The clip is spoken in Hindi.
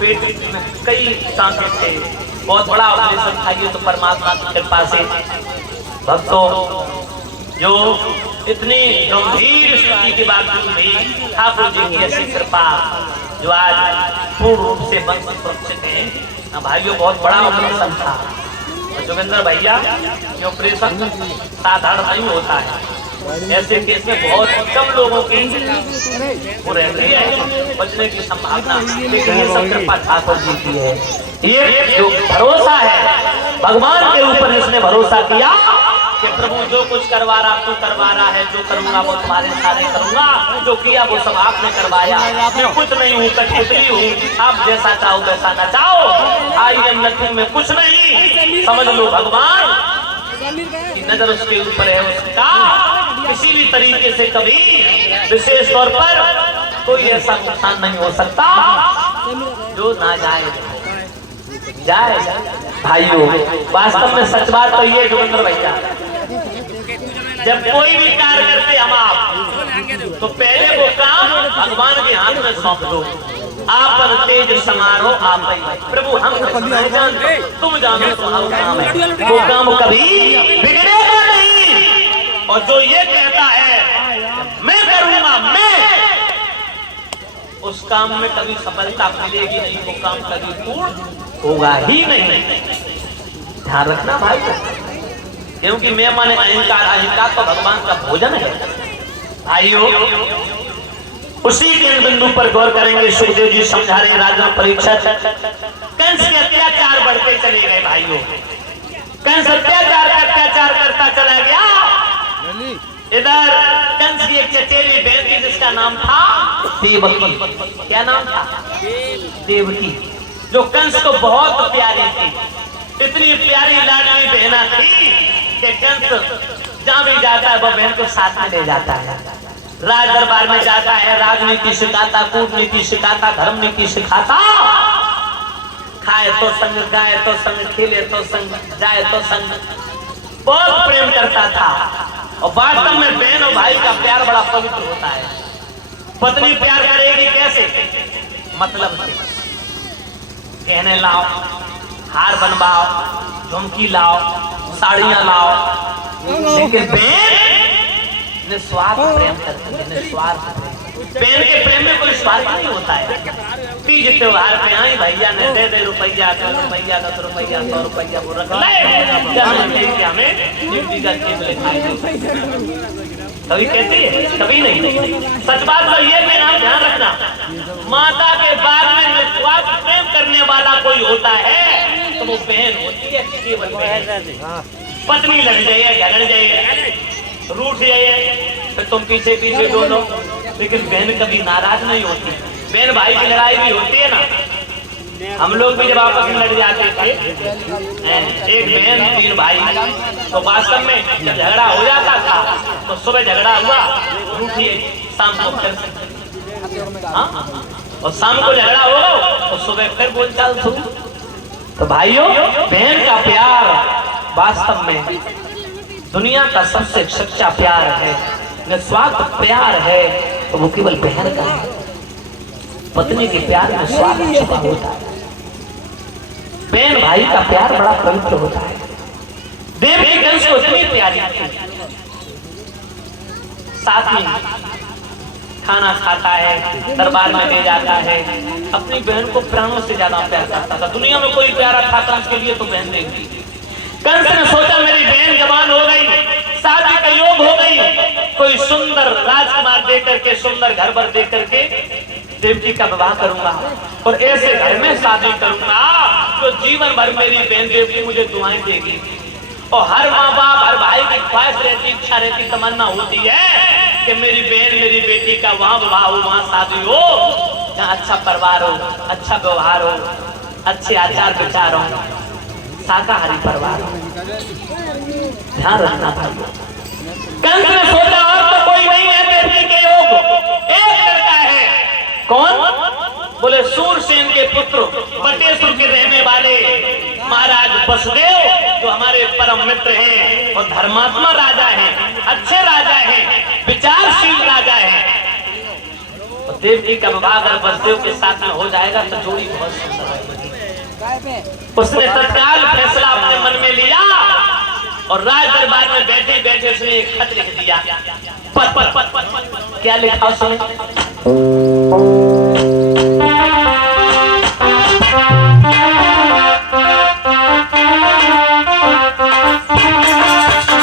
पेट में कई सांसें थे, बहुत बड़ा ऑपरेशन था। ये तो परमात्मा की कृपा से भक्तों जो इतनी गंभीर स्थिति के बावजूद भी ठाकुर जी की ऐसी कृपा जो आज पूर्ण रूप से वंश सुरक्षित है ना भाइयों। बहुत बड़ा ऑपरेशन था जोगेंद्र भैया, ये ऑपरेशन साधारण नहीं होता है। ऐसे केस में बहुत कम लोगों की वो रहती है बचने की संभावना, लेकिन ये सब कृपा ठाकुर जी की है। ये जो भरोसा है भगवान के ऊपर इसने भरोसा किया कि प्रभु जो कुछ करवा रहा तू करवा रहा है, जो करूंगा वो तुम्हारे सारे करूंगा, जो किया वो सब आपने करवाया, मैं कुछ नहीं हूँ कठपुतली हूँ, आप जैसा चाहो वैसा न चाहो, आई एम नथिंग में कुछ नहीं, समझ लो भगवान की नजर उसके ऊपर है। उसका किसी भी तरीके से कभी विशेष तौर पर कोई ऐसा नुकसान नहीं हो सकता जो ना जाए भाइयों। वास्तव में सच बात तो ये जोगेंद्र भैया, जब कोई भी कार्य करते हम आप तो पहले वो काम भगवान के हाथ में सौंप दो। आप पर तेज समारोह आप प्रभु हम जानते तुम जानो तुम्हारा काम है, वो काम कभी बिगड़ेगा नहीं। और जो ये कहता है मैं करूंगा, मैं उस काम में कभी सफलता मिलेगी नहीं, वो काम कभी पूर्ण होगा ही नहीं। ध्यान रखना भाई, क्योंकि मैं माने अहंकार, अहंकार तो भगवान का भोजन है भाइयों। उसी के बिंदु पर गौर करेंगे। सुखदेव जी समझा रहे राजा परीक्षित, कंस के अत्याचार बढ़ते चले गए भाइयों। कंस अत्याचार करता चला गया। इधर कंस की एक चचेरी बहन थी जिसका नाम था देवकी। क्या नाम था? देवकी, जो कंस को बहुत प्यारी थी। इतनी प्यारी लाडली बहना थी कि कंस जहां भी जाता है वह बहन को साथ में ले जाता है। राज दरबार में जाता है, राजनीति सिखाता, कूटनीति सिखाता, धर्म नीति सिखाता। खाए तो संग, गाए तो संग, खेले तो संग, जाए तो संग, बहुत प्रेम करता था। और वास्तव में बहन और भाई का प्यार बड़ा पवित्र होता है। पत्नी प्यार करेगी कैसे? मतलब से गहने लाओ, हार बनवाओ, झुमकी लाओ, साड़ियां लाओ, लेकिन बहन निस्वार्थ प्रेम करती है। निस्वार्थ बहन के प्रेम में कोई स्वार्थ नहीं होता है। तीज त्योहार में आई भैया ने दे रुपया, 2 रुपया, 10 रुपया, 100 रुपया वो रख ले, हमें कभी कहती है कभी नहीं। सच बात तो ये नाम ध्यान रखना, माता के बाद में निस्वार्थ प्रेम करने वाला कोई होता है तो वो बहन होती है। केवल पत्नी लड़ जाइए, झगड़ जाइए, रूठ जाइए, फिर तुम पीछे पीछे दोनों, लेकिन बहन कभी नाराज नहीं होती। बहन भाई की लड़ाई भी होती है ना। हम लोग भी जब आपस में लड़ जाते थे, एक बहन 3 भाई, तो वास्तव में जब झगड़ा हो जाता था तो सुबह झगड़ा हुआ, रूठिए, शाम को फिर, हाँ, और शाम को झगड़ा हो तो सुबह फिर बोलचाल शुरू। तो भाइयों, बहन का प्यार वास्तव में दुनिया का सबसे सच्चा प्यार है, निस्वार्थ प्यार है, तो वो केवल बहन का है। पत्नी के प्यार में स्वार्थ छिपा होता है। बहन भाई का प्यार बड़ा पवित्र होता है। देवकी कंस को इतनी प्यारी थी, साथ में खाना खाता है, दरबार में ले जाता है, अपनी बहन को प्राणों से ज्यादा प्यार करता था। दुनिया में कोई प्यारा था कंस के लिए तो बहन देगी। कंस ने सोचा मेरी बहन जवान हो गई, शादी का योग हो गई, कोई सुंदर राजकुमार देकर के, सुंदर घर भर देकर के देवकी का विवाह करूंगा और ऐसे घर में शादी करूंगा तो जीवन भर मेरी बहन देवकी मुझे दुआएं देगी। और हर माँ बाप, हर भाई की ख्वाहिश रहती, इच्छा रहती, तमन्ना होती है कि मेरी बहन, मेरी बेटी का वहां विवाह हो, वहां शादी हो, जहाँ अच्छा परिवार हो, अच्छा व्यवहार हो, अच्छे आचार विचार हो, शाकाहारी परिवार। ध्यान रखना भाई। कंस ने सोचा और तो कोई नहीं है देवकी के योग, एक लड़का है। कौन? बोले सूरसेन के पुत्र, बटेसुर के रहने वाले महाराज वसुदेव, जो हमारे परम मित्र हैं और धर्मात्मा राजा हैं, अच्छे राजा हैं, विचारशील राजा हैं। और देवकी का विवाह अगर वसुदेव के साथ में हो जाएगा तो जोड़ी बहुत सुंदर रहेगी। उसने तत्काल फैसला अपने मन में लिया और राज दरबार में बैठे बैठे उसने एक खत लिख दिया। क्या लिखा उसने?